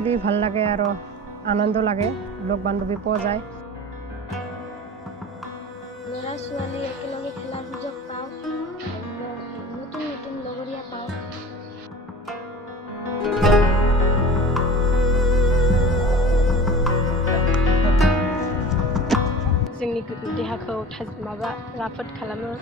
থাকিলে ভাল লাগে আৰু আনন্দ লাগে লগ বান্ধৱী পোৱা যায় ল'ৰা ছোৱালী একেলগে খেলাৰ সুযোগ পাওঁ নতুন নতুন লগৰীয়া পাওঁ जोंनि देहाखौ राफोद खालामो